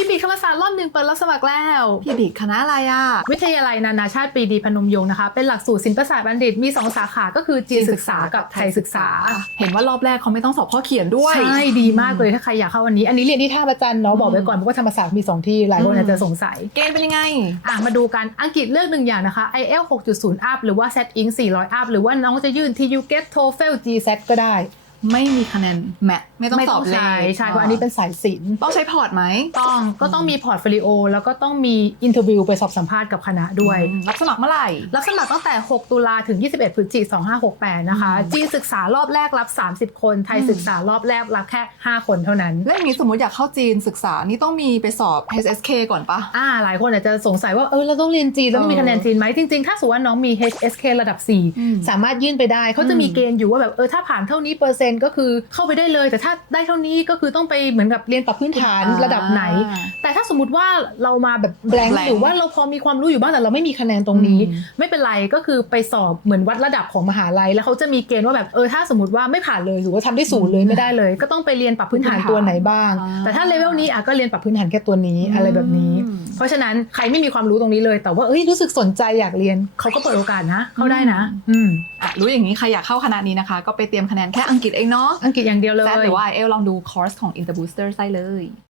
พี่บีธรรมศาสตร์รอบหนึ่งเปิดรับสมัครแล้ว พี่บิ๊กคณะอะไรอะ วิทยาลัยนานาชาติปรีดีพนมยงค์นะคะ เป็นหลักสูตรศิลปศาสตร์บัณฑิต มี 2 สาขาก็คือจีนศึกษากับไทยศึกษา เห็นว่ารอบแรกเขาไม่ต้องสอบข้อเขียนด้วย ใช่ ดีมากเลยถ้าใครอยากเข้าวันนี้ อันนี้เรียนที่ท่าประจันเนาะ บอกไว้ก่อนเพราะว่าธรรมศาสตร์มี 2 ที่ หลายคนอาจจะสงสัย เกณฑ์เป็นยังไง อะ มาดูกัน อังกฤษเลือกหนึ่งอย่างนะคะ IELTS 6.0 up หรือว่า SAT Ing 400 up หรือว่าน้องจะยื่น TU GET TOEFL GSAT ก็ได้ ไม่มีคะแนนแมท ไม่ต้องสอบเลใช่ยใช่เพราะอันนี้เป็นสายศิลป์ต้องใช้พอร์ตไหมต้องก็ต้องมีพอร์ตโฟลิโอแล้วก็ต้องมีอินเทอร์วิวไปสอบสัมภาษณ์กับคณะด้วยอืมรับสมัครเมื่อไหร่ รับสมัครตั้งแต่ 6 ตุลาถึง 21พฤศจิกายน2568 นะคะอืมจีนศึกษารอบแรกรับ 30 คน ไทยอืมศึกษารอบแรกรับแค่ 5 คนเท่านั้น แล้วอย่างนี้สมมติอยากเข้าจีนศึกษานี่ต้องมีไปสอบ HSK ก่อนปะอ่าหลายคนอาจจะสงสัยว่าเออเราต้องเรียนจีนแล้วต้องมีเออคะแนนจีนไหมจริงๆ ถ้าสมมติว่าน้องมี HSK ระดับอืม4สามารถยื่นไปได้เขาจะมีอืมเกณฑ์อยู่ว่าแบบเออถ้าผ่านเท่านี้เปอร์เซ็นต์ก็คือเข้าไปได้เลยแต่ถ้าได้เท่านี้ก็คือต้องไปเหมือนกับเรียนปรับพื้นฐานระดับไหนอ่าแต่ถ้าสมมติว่าเรามาแบบแบงค์ blank หรือว่าเราพอมีความรู้อยู่บ้างแต่เราไม่มีคะแนนตรงนี้อืมไม่เป็นไรก็คือไปสอบเหมือนวัดระดับของมหาลัย แล้วเขาจะมีเกณฑ์ว่าแบบเออถ้าสมมติว่าไม่ผ่านเลยหรือว่าทำได้ศูนย์เลยไม่ได้เลย ก็ต้องไปเรียนปรับพื้นฐานตัวไหนบ้างอ่าแต่ถ้าเลเวลนี้อะก็เรียนปรับพื้นฐานแค่ตัวนี้อะไรแบบนี้อืมเพราะฉะนั้นใครไม่มีความรู้ตรงนี้เลย แต่ว่าเอ้ยรู้สึกสนใจอยากเรียนเขาก็เปิดโอกาสนะ เข้าได้นะ อืมอะรู้อย่างนี้ใครอยากเข้าคณะนี้นะคะ ก็ไปเตรียมคะแนนแค่อังกฤษเองเนาะอังกฤษอย่างเดียวเลยแซดหรือว่าเอลลองดูคอร์สของ Interbooster ได้เลย